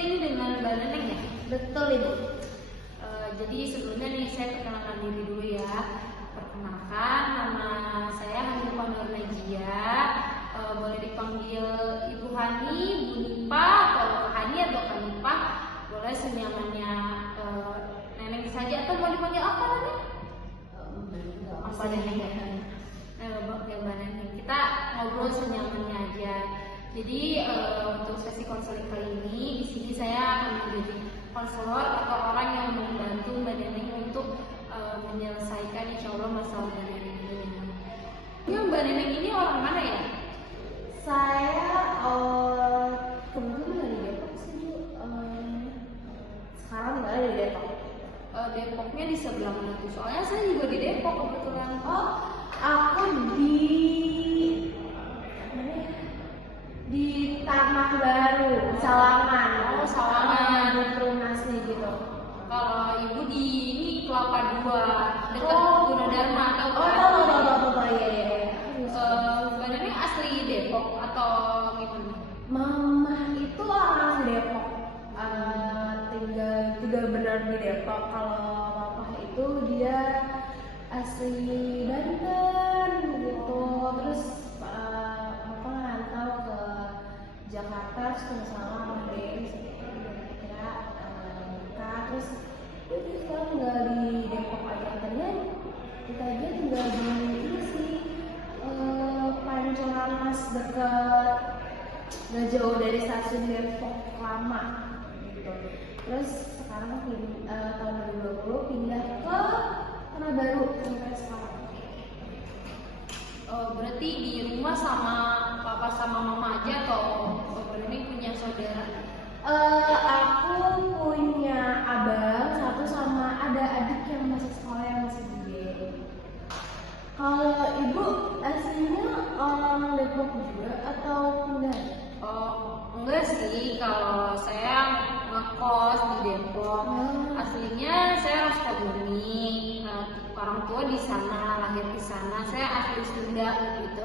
ini dengan Mbak Neneng ya? Betul Ibu. Jadi sebelumnya nih saya perkenalkan diri dulu ya. Perkenalkan, nama saya Hanifah Nur Najia. Boleh dipanggil Ibu Hani, Bu Nipa, atau Hani atau Hanifah. Boleh senyamannya Neneng saja atau mau dipanggil apa nanti? Apa Neneng ya? Mbak Neneng. Kita ngobrol senyamannya aja. Jadi untuk sesi konseling kali ini, di sini saya akan menjadi konselor atau orang yang membantu Mbak Neneng untuk menyelesaikan insya Allah masalah Mbak Neneng ini. Yang Mbak Neneng ini orang mana ya? Saya kebetulan dari Depok sih Bu. Sekarang tinggal di Depok. Depoknya di sebelah mana tuh? Soalnya saya juga di Depok kebetulan. Oh, aku di Tanah Baru, Sawangan. Oh, Sawangan. Di Perumnasnya gitu. Kalau ibu di ini Kelapa Dua, dekat Gunadarma atau Tahu. Iya. Mbak Neneng asli Depok atau gimana? Mama itu orang Depok. Tinggal benar di Depok. Kalau papa itu dia asli Banten gitu. Terus papa ngantau ke Jakarta, terus salah sama Dewi kira terus itu sekarang tinggal di Depok aja. Katanya kita aja tinggal di ini sih Pancoran Mas, dekat nggak jauh dari stasiun Depok Lama gitu. Terus sekarang tahun 2020 pindah ke Tanah Baru sampai sekarang. Berarti di rumah sama papa sama mama aja atau Mbak Neneng punya saudara? Aku punya abang satu sama ada adik yang masih sekolah yang masih gede. Kalau ibu aslinya orang Depok juga atau pindah? Enggak sih, kalau saya ngekos di Depok. Aslinya saya orang Sukabumi. Orang tua di sana, lahir di sana. Saya asli Sunda gitu.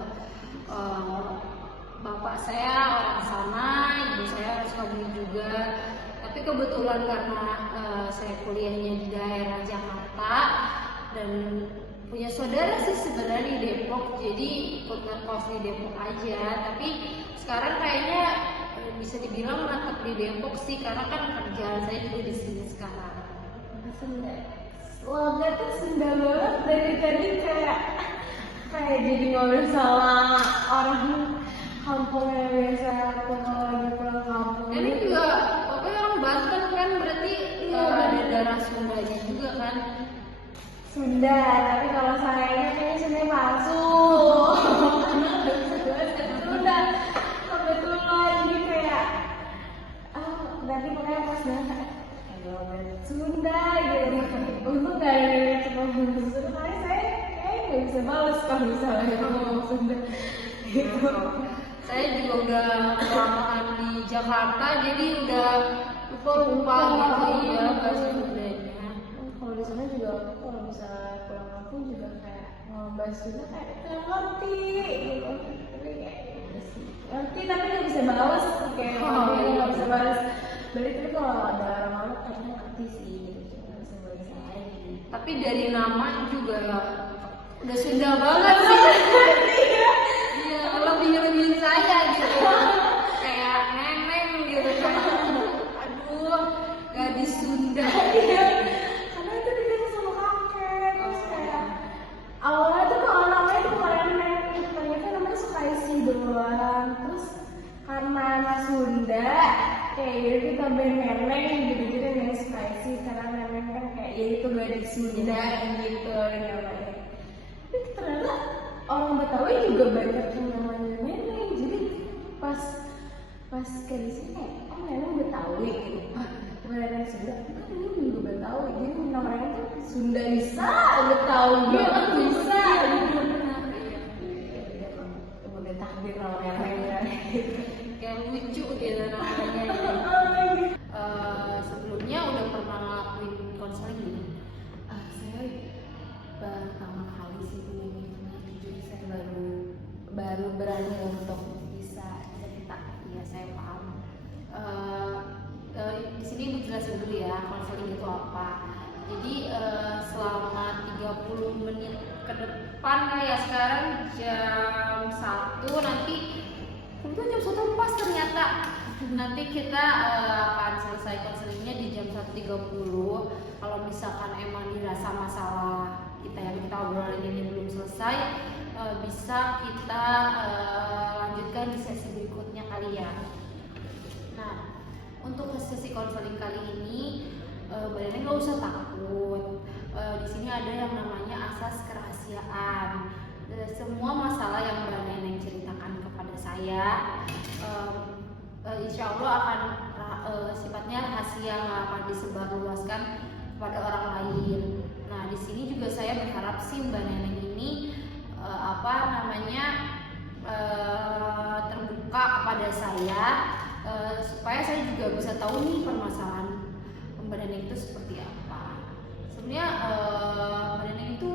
Bapak saya orang sana, ibu saya orang Sukabumi juga. Tapi kebetulan karena saya kuliahnya di daerah Jakarta dan punya saudara sih sebenarnya di Depok, jadi ikut ngekos di Depok aja. Tapi sekarang kayaknya bisa dibilang menetap di Depok sih, karena kan kerjaan saya juga di sini sekarang. Sunda. Logat tuh Sunda banget dari tadi kayak jadi ngobrol sama orang kampung yang biasa aku kalau lagi pulang kampung. Ini juga pokoknya orang Banten kan, berarti ada darah Sundanya juga kan? Sunda, tapi kalau saya ini kayaknya Sunda palsu. Sunda kebetulan jadi kayak nanti makanya pas nanya Sunda gitu. Untung gak ada yang cuma Sunda, makanya saya kayaknya nggak bisa balas kalau misalnya ngomong Sunda gitu. Saya juga udah kelamaan di Jakarta, jadi udah lupa gitu ya bahasa Sundanya. Kalau di sana juga aku kalau bisa pulang kampung juga kayak bahas Sunda kayak ngerti gitu. Tapi kayak ngerti tapi nggak bisa balas kayak nggak bisa balas. Tapi kalau ada orang-orang kayaknya ngerti sih gitu. Cuma bisa balas aja. Tapi dari nama juga udah Sunda banget sih. Iya, lebih saya gitu. Kayak Neneng gitu kan. Aduh, gadis Sunda. Karena itu dikasih sama kakek. Terus kayak awalnya tuh kalau namanya tuh Neneng, ternyata namanya Sukaisi doang. Terus karena anak Sunda, kayak gitu kita Neneng gitu-gitu Neneng Sukaisi. Karena Neneng kan kayak ya itu gadis Sunda gitu namanya. Tapi ternyata orang Betawi juga banyak yang namanya Neneng. Jadi pas kayak di sini kayak Neneng Betawi gitu. Bukan Neneng Sunda, kan ini juga Betawi. Jadi namanya tuh Sunda bisa, Betawi bisa. Udah takdir namanya Neneng gitu. Kayak lucu gitu namanya. Sebelumnya udah pernah ngelakuin konseling gitu? Saya pertama kali sih ini, jujur saya baru berani untuk bisa cerita. Ya saya paham. ke depan kayak sekarang jam 1, nanti itu jam 1 pas ternyata. Nanti kita akan selesai konselingnya di jam 1.30. Kalau misalkan emang dirasa masalah kita yang kita obrolin ini belum selesai, bisa kita lanjutkan di sesi berikutnya kali ya. Nah, untuk sesi konseling kali ini Mbak Neneng nggak usah takut. Di sini ada yang namanya asas kerahasiaan. Semua masalah yang Mbak Neneng ceritakan kepada saya, insya Allah akan sifatnya rahasia, nggak akan disebarluaskan kepada orang lain. Nah, di sini juga saya berharap sih Mbak Neneng ini terbuka kepada saya, supaya saya juga bisa tahu nih permasalahan Mbak Neneng itu seperti apa. Sebenarnya Mbak Neneng itu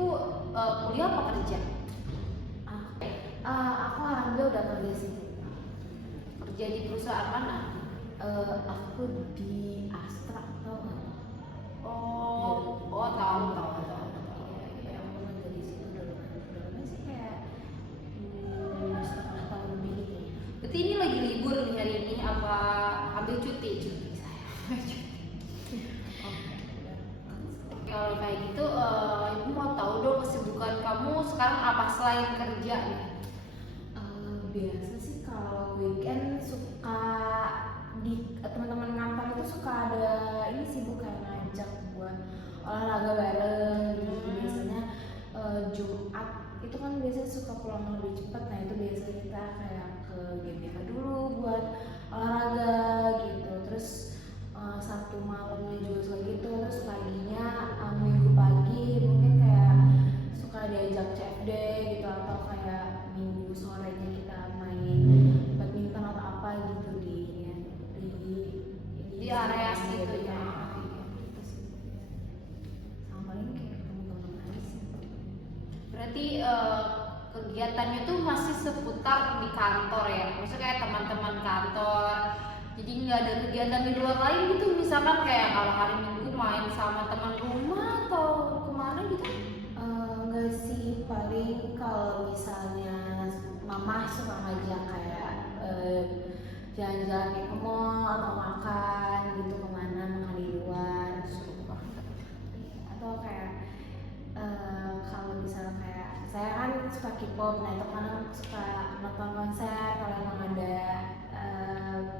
kuliah apa kerja? Aku alhamdulillah udah kerja sih. Kerja di perusahaan mana? Aku di Astra, tau nggak? Oh, tahu. Iya, aku kerja di situ udah lama sih, kayak 1,5 tahun lebih gitu. Berarti ini lagi libur nih hari ini, apa ambil cuti saya? Oke, kalau kayak gitu, ibu mau tahu dong kesibukan kamu sekarang apa selain kerja nih? Biasa sih kalau weekend suka di teman-teman kantor itu suka ada ini sih, bukan ngajak buat olahraga bareng gitu. Biasanya Jumat itu kan biasanya suka pulang lebih cepat. Nah itu biasanya kita kayak ke GBK dulu buat olahraga gitu. Terus Sabtu malamnya juga suka gitu. Terus paginya Minggu pagi mungkin kayak suka diajak CFD gitu, atau kayak Minggu sorenya kita main badminton atau apa gitu di area situ ya. Sama paling kayak teman-teman aja sih. Berarti kegiatannya tuh masih seputar di kantor ya, maksudnya kayak teman-teman kantor. Jadi nggak ada kegiatan di luar lain gitu, misalkan kayak kalau hari Minggu main sama teman rumah atau kemana gitu? Enggak sih, paling kalau misalnya mama suka ngajak kayak jalan-jalan kayak ke mall atau makan gitu, kemana makan di luar, suruh banget. Atau kayak kalau misalnya kayak saya kan suka K-pop, nah itu kadang suka nonton konser kalau emang ada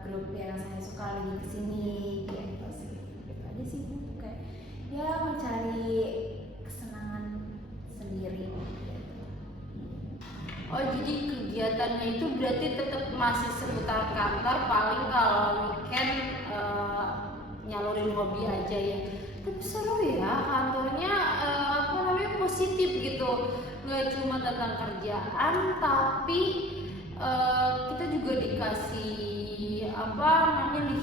grup yang saya suka lagi kesini gitu sih. Gitu aja sih, kayak ya mencari kesenangan sendiri. Oh, jadi kegiatannya itu berarti tetap masih seputar kantor, paling kalau weekend nyalurin hobi aja ya. Tapi seru ya kantornya, positif gitu, nggak cuma tentang kerjaan, tapi kita juga dikasih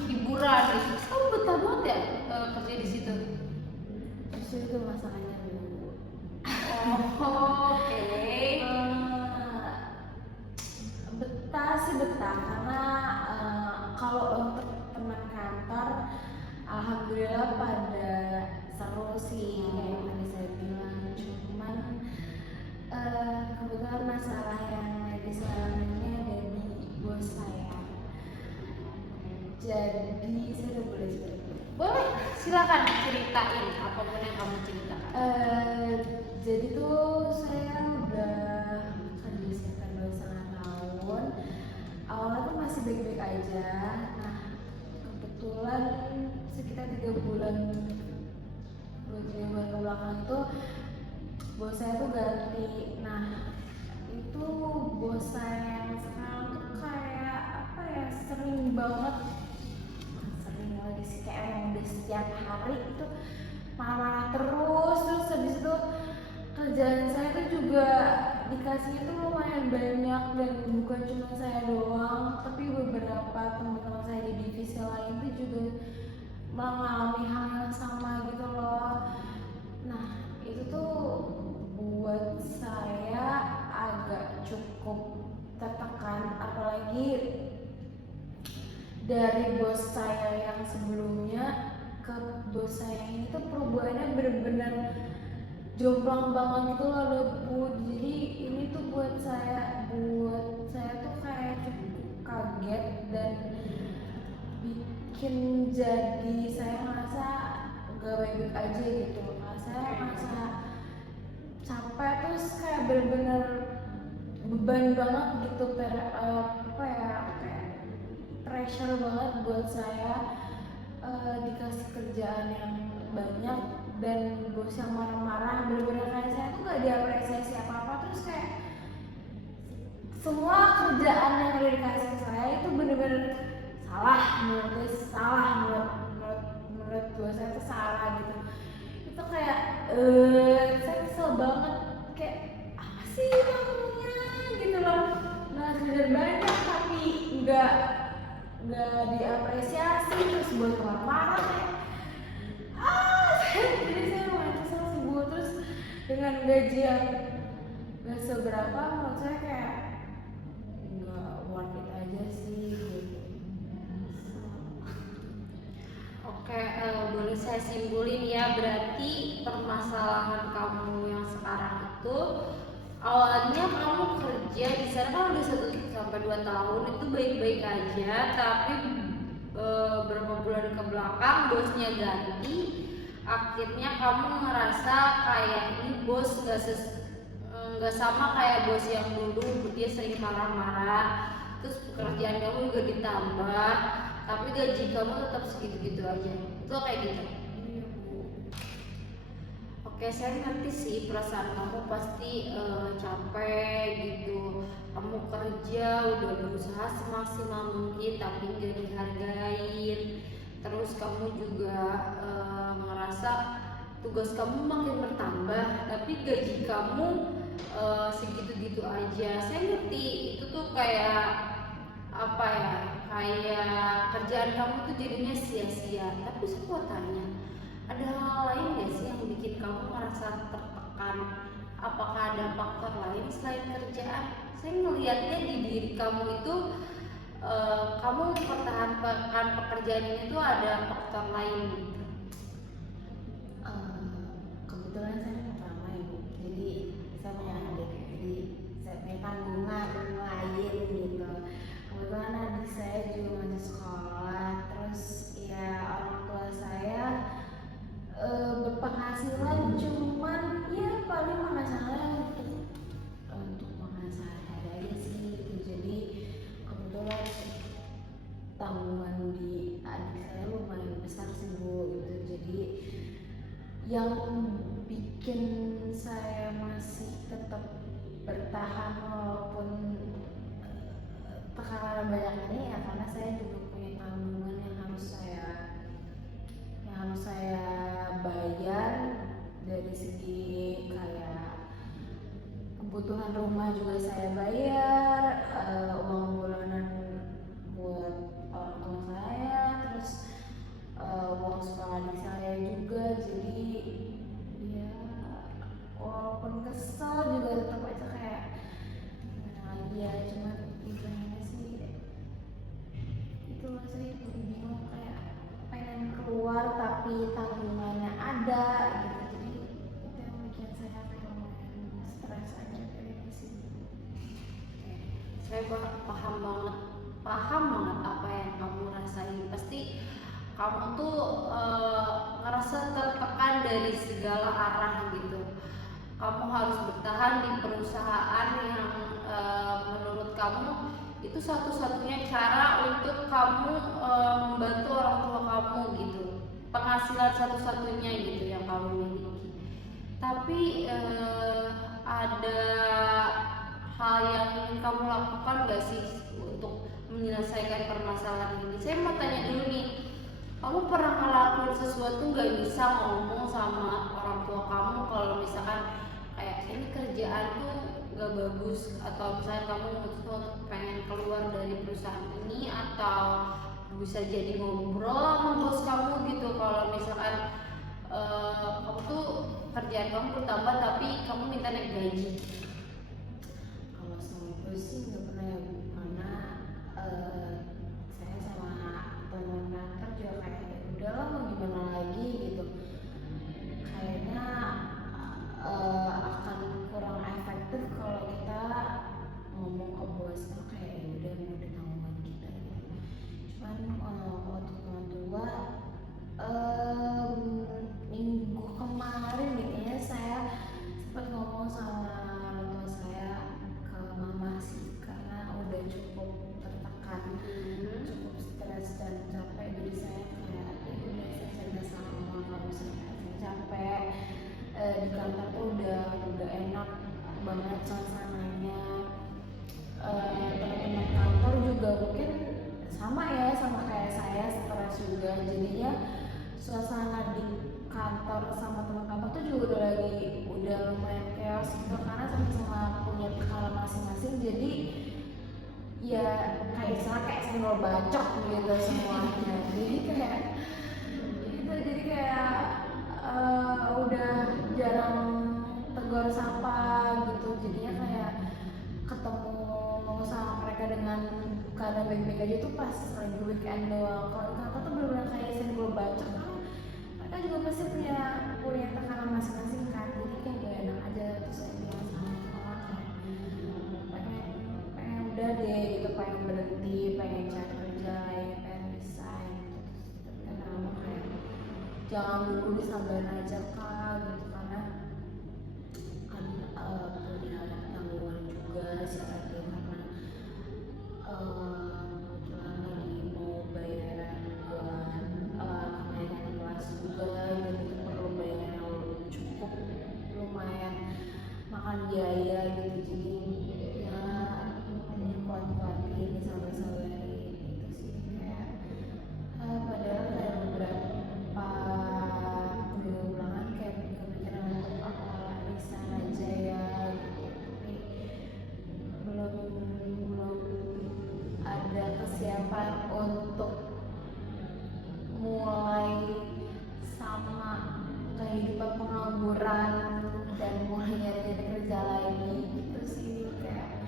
hiburan. Kamu betah banget ya kerja di situ? Justru itu masalahnya dulu. Oke. Betah karena kalau untuk teman kantor alhamdulillah pada seru sih, kayak yang tadi saya bilang. Cuman kebetulan masalah yang lagi sekarang ini ada di bos saya. Jadi saya udah boleh cerita? Boleh, silakan ceritain apapun yang kamu ceritakan. Jadi tuh saya udah kerja sekitar 2,5 tahun. Awalnya tuh masih baik-baik aja. Nah kebetulan sekitar 3 bulan ke belakang itu bos saya tuh ganti. Nah itu bos saya yang sekarang tuh kayak apa ya, sering banget, sering lagi sih, kayak emang udah setiap hari itu marah-marah terus habis itu kerjaan saya tuh juga dikasihnya tuh lumayan banyak, dan bukan cuma saya doang tapi beberapa teman-teman saya di divisi lain tuh juga mengalami hal yang sama gitu loh. Nah itu tuh buat saya agak cukup tertekan, apalagi dari bos saya yang sebelumnya ke bos saya ini tuh perubahannya benar-benar jomplang banget gitu loh. jadi saya merasa gak baik-baik aja gitu. Saya merasa capek, terus kayak bener-bener beban banget gitu, apa ya, kayak pressure banget buat saya, dikasih kerjaan yang banyak dan bos yang marah-marah, bener-bener kayak saya tuh gak diapresiasi apa-apa, terus kayak semua kerjaan yang udah dikasih ke saya itu bener-bener salah menurut bos saya itu salah gitu. Itu kayak saya kesel banget, kayak apa sih kamunya gitu loh, nah kerja banyak tapi nggak diapresiasi, terus buat marah-marah kayak jadi saya mulai kesel sih Bu. Terus dengan gaji yang gak seberapa, menurut saya kayak nggak worth it aja sih gitu. Oke, boleh saya simpulin ya, berarti permasalahan kamu yang sekarang itu awalnya kamu kerja di sana kan udah 1 sampai 2 tahun itu baik-baik aja, tapi beberapa bulan ke belakang bosnya ganti, akhirnya kamu ngerasa kayak ini bos nggak sama kayak bos yang dulu, dia sering marah-marah, terus pekerjaan kamu juga ditambah, tapi gaji kamu tetap segitu-gitu aja. Itu kayak gitu. Oke, saya ngerti sih perasaan kamu pasti capek gitu. Kamu kerja udah berusaha semaksimal mungkin tapi nggak dihargain. Terus kamu juga ngerasa tugas kamu makin bertambah tapi gaji kamu segitu-gitu aja. Saya ngerti itu tuh kayak apa ya, kayak kerjaan kamu tuh jadinya sia-sia. Tapi saya mau tanya, ada hal lain gak sih yang bikin kamu merasa tertekan? Apakah ada faktor lain selain kerjaan? Saya ngelihatnya di diri kamu itu kamu mempertahankan pekerjaan ini tuh ada faktor lain gitu. Kebetulan saya pertama ibu, jadi saya punya adik, jadi saya punya tanggungan lain gitu. Kebetulan adik saya juga masih sekolah, terus ya orang tua saya berpenghasilan cuman ya paling penghasilan untuk makan sehari-hari aja sih gitu. Jadi kebetulan tanggungan di adik saya lumayan besar sih Bu gitu. Jadi yang bikin saya masih tetap bertahan walaupun tekanan banyak ini ya karena saya juga punya tanggungan yang harus saya bayar, dari segi kayak kebutuhan rumah juga saya bayar, uang bulanan buat orang tua saya, terus uang sekolah adik saya juga. Jadi ya walaupun kesel juga tetap aja kayak gimana lagi ya, cuma gimana sih itu saya jadi bingung, kayak pengen keluar tapi tanggungannya ada gitu. Jadi itu yang bikin saya kayak lumayan stres aja kayak di sini. Saya paham banget apa yang kamu rasain. Pasti kamu tuh ngerasa tertekan dari segala arah gitu. Kamu harus bertahan di perusahaan yang menurut kamu itu satu-satunya cara untuk kamu membantu orang tua kamu gitu, penghasilan satu-satunya gitu yang kamu miliki. Tapi ada hal yang ingin kamu lakukan gak sih untuk menyelesaikan permasalahan ini? Saya mau tanya dulu nih, kamu pernah ngelakuin sesuatu gak, bisa ngomong sama orang tua kamu kalau misalkan kayak ini kerjaan tuh gak bagus, atau misalnya kamu pengen keluar dari perusahaan ini, atau bisa jadi ngobrol sama bos kamu gitu kalau misalkan kamu tuh kerjaan kamu bertambah tapi kamu minta naik gaji? Kalau sama bos sih nggak pernah ya Bu, karena saya sama teman kantor juga kayak udahlah mau gimana lagi gitu. Kayaknya akan kurang efektif kalau kita ngomong ke bos kayak udah mau ditanggungan kita gitu. Cuman untuk teman tua banget suasananya. Teman-teman kantor juga mungkin sama ya, sama kayak saya, stres juga. Jadinya suasana di kantor sama teman kantor tuh juga udah lumayan chaos gitu, karena sama-sama punya tekanan masing-masing. Jadi ya kayak istilah kayak senggol bacok gitu semuanya. Jadi kayak udah jarang tegur sapa gitu. Jadinya kayak ketemu sama mereka dengan keadaan baik-baik aja tuh pas lagi weekend doang. Kalau di kantor tuh bener-bener kayak senggol bacok, kan mereka juga pasti punya tekanan masing-masing kan. Jadi kayak gak enak aja. Terus saya bilang sama orang pengen udah deh gitu, pengen berhenti, pengen cari kerja lain, pengen resign gitu. Tapi kenapa kayak jangan dulu disabarin aja kak gitu, karena kan punya tanggungan juga sih tadi, karena kebetulan lagi mau bayaran buat kenaikan kelas juga, dan itu perlu bayaran yang cukup lumayan makan biaya gitu. Jadi ya ini kuat-kuatin, sabar-sabarin gitu sih. Kayak padahal kayak beberapa minggu belakangan kayak kepikiran untuk apa resign aja ya gitu. Tapi belum ada kesiapan untuk mulai sama kehidupan pengangguran dan mulai nyari kerja lagi gitu sih. Kayak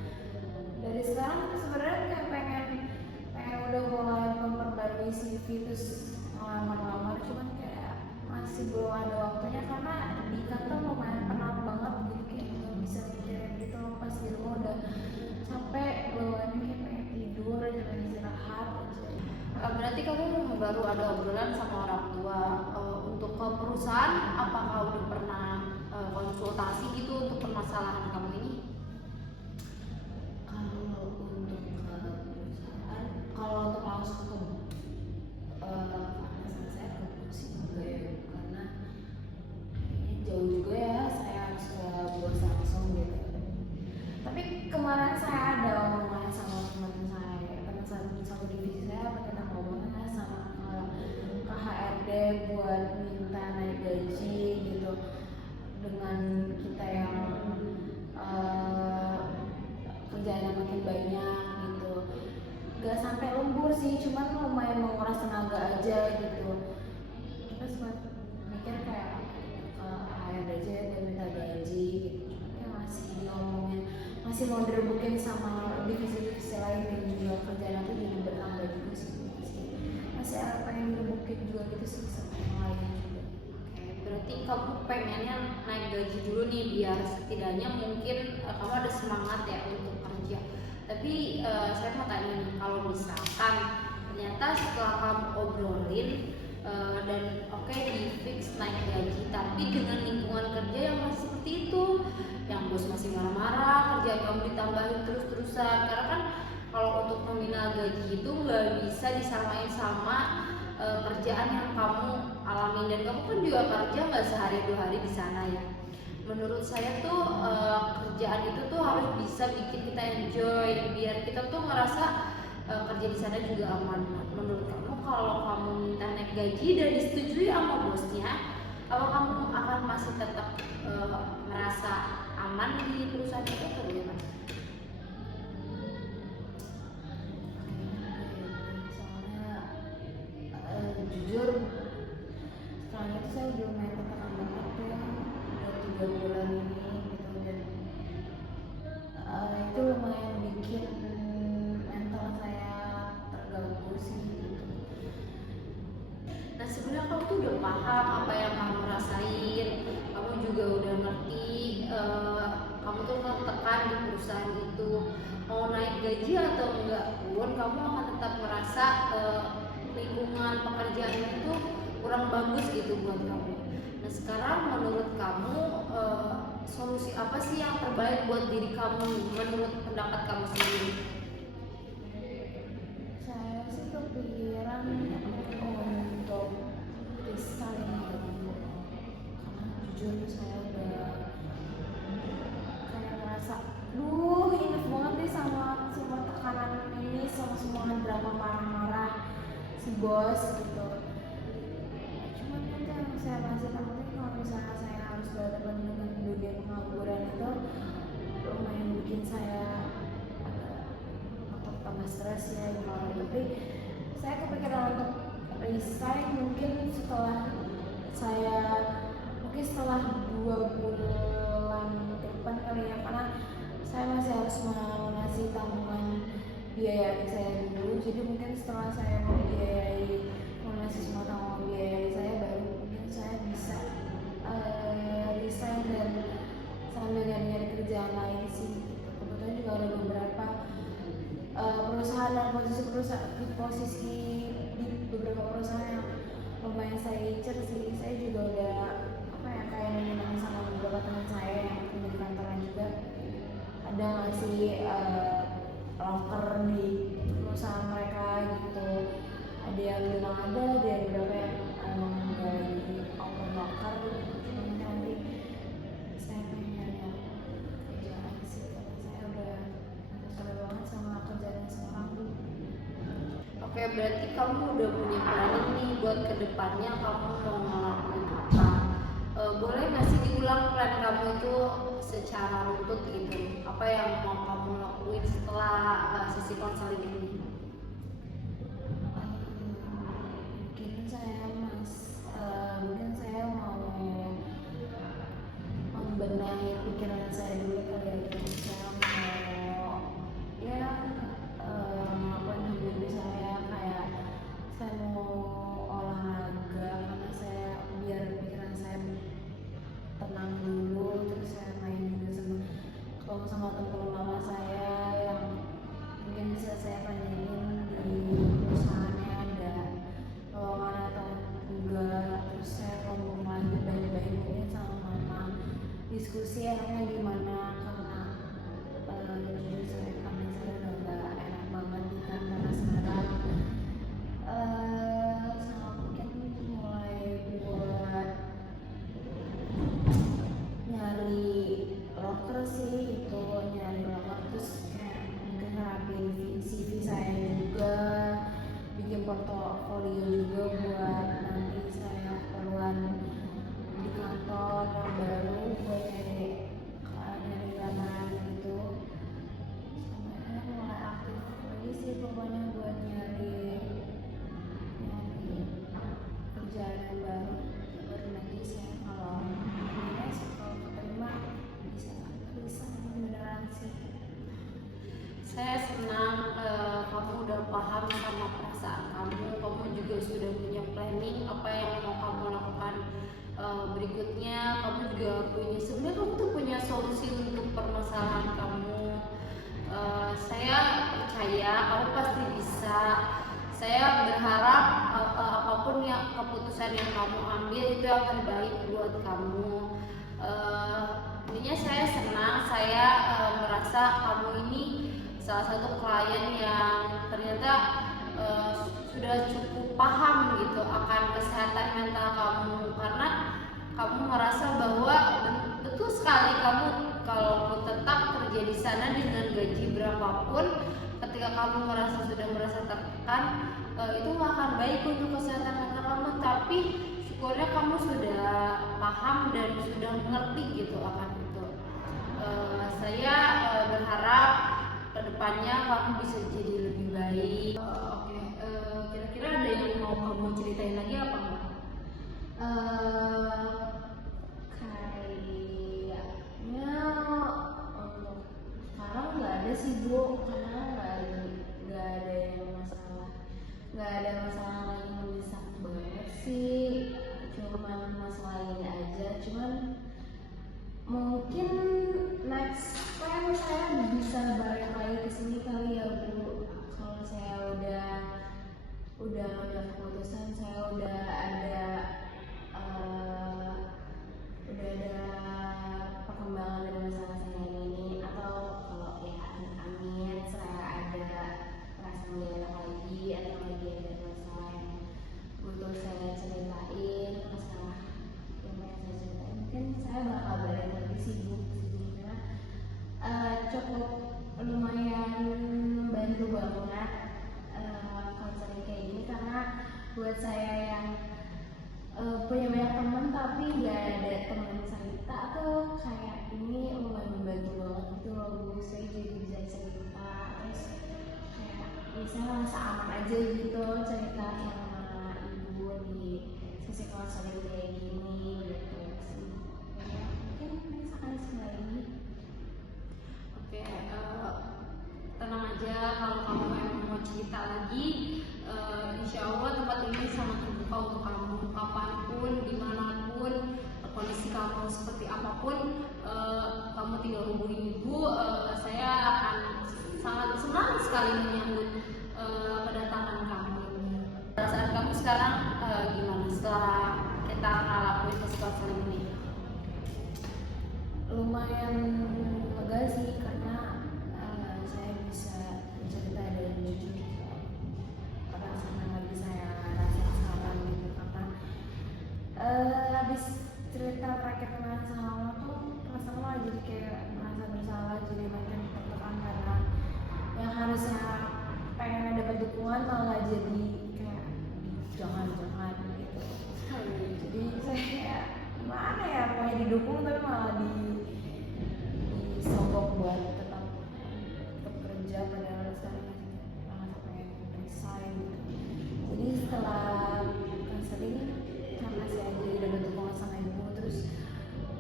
dari sekarang sebenarnya kayak pengen udah mulai memperbarui CV terus ngelamar-lamar, cuman kayak masih belum ada waktunya karena di kantor lumayan penat banget. Jadi kayak nggak bisa mikirin gitu loh, pas di rumah udah capek bawaannya, kayak pengen tidur aja, pengen istirahat aja. Berarti kamu baru ada obrolan sama orang tua. Untuk ke perusahaan, apakah udah pernah konsultasi gitu untuk permasalahan kamu ini? Kalau untuk langsung ke atasan saya ke sih enggak ya, karena ini jauh juga ya, saya harus ke bos langsung gitu. Tapi kemarin saya ada omongan sama teman satu divisi saya, kita ngomongnya sama ke HRD buat minta naik gaji gitu, dengan kita yang kerjaan yang makin banyak gitu. Gak sampai lembur sih, cuman lumayan menguras tenaga aja gitu. Terus mikir kayak HRD aja dan minta gaji gitu. Kayak masih ngomongin, masih mau direbutin sama divisi-divisi lain yang juga kerjaan itu jadi bertambah juga sih. Masih pengen direbutin juga gitu sih sama yang lain juga. Berarti kamu pengennya naik gaji dulu nih, biar setidaknya mungkin kamu ada semangat ya untuk kerja. Tapi saya mau tanya nih, kalau misalkan ternyata setelah kamu obrolin dan oke, di fix naik gaji, tapi dengan lingkungan kerja yang masih seperti itu, yang bos masih marah-marah, kerjaan kamu ditambahin terus-terusan, karena kan kalau untuk nominal gaji itu nggak bisa disamain sama kerjaan yang kamu alamin, dan kamu kan juga kerja nggak sehari dua hari di sana ya. Menurut saya tuh kerjaan itu tuh harus bisa bikin kita enjoy, biar kita tuh ngerasa kerja di sana juga aman. Menurut kamu, kalau kamu minta naik gaji dan disetujui sama bosnya, apa kamu akan masih tetap merasa aman di perusahaan itu atau bagaimana? Jujur sekarang itu saya belum main tertekan banget ya, udah 3 bulan ini gitu, dan itu lumayan bikin mental saya terganggu sih gitu. Nah, sebenarnya kamu tuh udah paham apa yang kamu rasain, kamu juga udah ngerti kamu tuh tertekan di perusahaan itu, mau naik gaji atau enggak pun kamu akan tetap merasa lingkungan pekerjaan itu kurang bagus gitu buat kamu. Nah, sekarang menurut kamu solusi apa sih yang terbaik buat diri kamu menurut pendapat kamu sendiri? Saya sih kepikiran untuk resign gitu, karena jujur saya udah kayak semua drama marah-marah si bos gitu. Cuman kan yang saya masih takutin kalau misalnya saya harus berhadapan dengan dunia pengangguran itu lumayan bikin saya agak tambah stres ya gimana. Tapi saya kepikiran untuk resign mungkin setelah 2 bulan ke depan kali ya, karena saya masih harus melunasi tanggungan biaya adik saya dulu. Jadi mungkin setelah saya melunasi semua tanggungan biaya adik saya, baru mungkin saya bisa resign dan sambil nyari kerjaan lain sih. Kebetulan juga ada beberapa perusahaan dan posisi di beberapa perusahaan yang lumayan saya incer sih. Saya juga udah kayak nanya sama beberapa teman saya yang punya di kantoran juga, ada ngasih locker di perusahaan mereka gitu. Ada yang bilang ada yang berapa yang nggak lagi open locker gitu. Cuma nanti saya pengen nyari kerjaan sih, karena saya udah capek banget sama kerjaan yang sekarang. Oke, berarti kamu udah punya planning nih buat kedepannya kamu mau ngelakuin apa? Boleh nggak sih diulang plan kamu itu secara runtut gitu? Apa yang mau kamu lakuin setelah sesi konseling ini? Mungkin saya mau membenahi pikiran saya dulu kali ya. Saya mau melakukan hobi saya, kayak saya mau olahraga karena saya biar pikiran saya tenang dulu. Terus saya main juga sama teman lama saya yang mungkin bisa saya tanyain di perusahaannya ada lowongan atau enggak. Terus saya ngomong lagi baik-baik mungkin sama mama, diskusi enaknya gimana, karena jujur saya udah gak enak banget di kantor sekarang. Sama mungkin mulai buat nyari locker sih, itu nyari locker, terus kayak mungkin rapiin CV saya juga, bikin portofolio juga buat nanti saya keperluan di kantor baru, buat nyari lamaran gitu. Sama mulai aktif lagi sih pokoknya buat nyari kerjaan yang baru nanti saya kalau keterima bisa beneran sih. Saya senang kamu udah paham sama perasaan kamu juga sudah punya planning apa yang mau kamu lakukan berikutnya. Kamu juga sebenarnya kamu tuh punya solusi untuk permasalahan kamu. Saya percaya kamu pasti bisa. Saya berharap apapun yang keputusan yang kamu ambil itu yang terbaik buat kamu. Intinya saya senang, saya merasa kamu ini salah satu klien yang ternyata sudah cukup paham gitu akan kesehatan mental kamu, karena kamu merasa bahwa betul sekali kamu kalau tetap kerja di sana dengan gaji berapapun, ketika kamu sudah merasa tertekan, itu nggak akan baik untuk kesehatan mental kamu. Tapi syukurnya kamu sudah paham dan sudah mengerti gitu akan itu. Saya berharap kedepannya kamu bisa jadi lebih baik. Kira-kira ada yang mau kamu ceritain lagi apa enggak? Kayaknya untuk sekarang nggak ada sih Bu, karena nggak ada yang masalah yang mendesak banget sih, cuman masalah ini aja. Cuman mungkin next time saya bisa balik lagi ke sini kali ya Bu, kalau saya udah keputusan, saya udah ada perkembangan dari masalah saya ini, atau kalau ya amin saya ada rasa enak lagi atau lagi ada masalah yang butuh saya ceritain, masalah yang pengen saya ceritain, mungkin saya bakal balik lagi sibuk karena cukup lumayan membantu banget konseling kayak gini, karena buat saya yang punya banyak teman tapi nggak ada teman cerita tuh, kayak ini lumayan membantu banget gitu loh Bu. Saya jadi bisa cerita, terus kayak bisa ngerasa aman aja gitu cerita sama ibu di sesi konseling kayak gini gitu sih. Ya, mungkin bisa kasih lagi. Oke, tenang aja kalau kamu memang mau cerita lagi, insya Allah tempat ini sangat terbuka untuk kamu. Kapanpun, dimanapun, kondisi kamu seperti apapun, kamu tinggal hubungi ibu. Saya akan sangat senang sekali menyambut kedatangan kamu ini. Perasaan kamu sekarang gimana setelah kita ngelakuin tes konseling ini? Lumayan lega sih, karena saya bisa cerita dan jujur perasaan yang lagi saya rasa sekarang gitu. Karena habis cerita terakhir kenal sama lo tuh perasaan lo jadi kayak merasa bersalah, jadi makin tertekan, karena yang harusnya pengen dapat dukungan malah jadi kayak jangan gitu. Jadi saya gimana ya, mau didukung tapi malah disogok buat tetap kerja, padahal saya merasa pengen resign gitu. Jadi setelah konseling, karena saya jadi dapat dukungan sama ibu, terus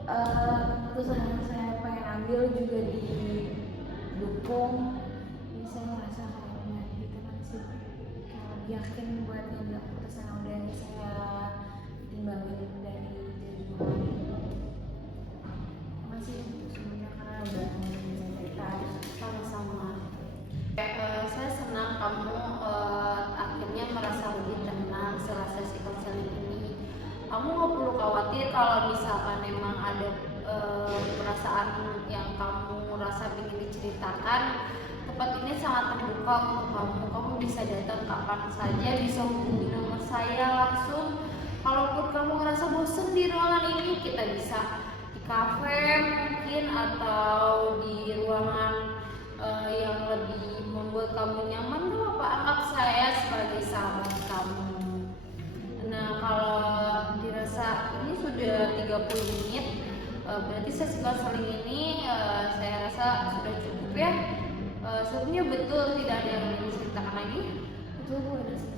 keputusan yang saya pengen ambil juga didukung. Jadi saya merasa kayak gitu kan sih, kayak yakin buat ngambil keputusan yang udah saya timbangin dari jadwal. Masih sebenarnya karena udah bisa cerita. Sama-sama. Saya senang kamu akhirnya merasa lebih tenang setelah sesi konseling ini. Kamu nggak perlu khawatir kalau misalkan memang ada perasaan yang kamu rasa ingin diceritakan. Tempat ini sangat terbuka untuk kamu. Kamu bisa datang kapan saja, bisa hubungi nomor saya langsung. Kalaupun kamu ngerasa bosen di ruangan ini, kita bisa di kafe mungkin, atau di ruangan yang lebih membuat kamu nyaman. Tuh apa, anggap saya sebagai sahabat kamu. Nah, kalau dirasa ini sudah 30 menit, berarti sesi konseling ini saya rasa sudah cukup ya. Sebenarnya betul tidak ada yang ingin diceritakan lagi? Betul Bu, ada sih.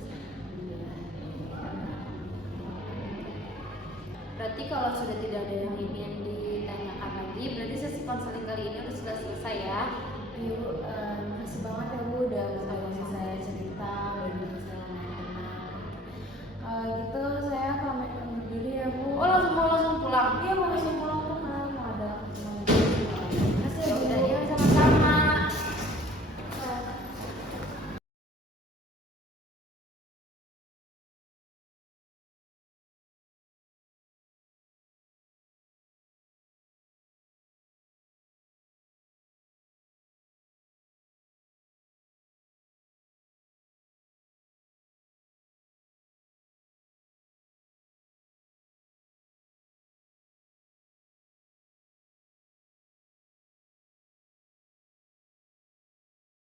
Berarti kalau sudah tidak ada yang ingin ditanyakan lagi, berarti sesi konseling kali ini sudah selesai ya. Iya Bu, makasih banget ya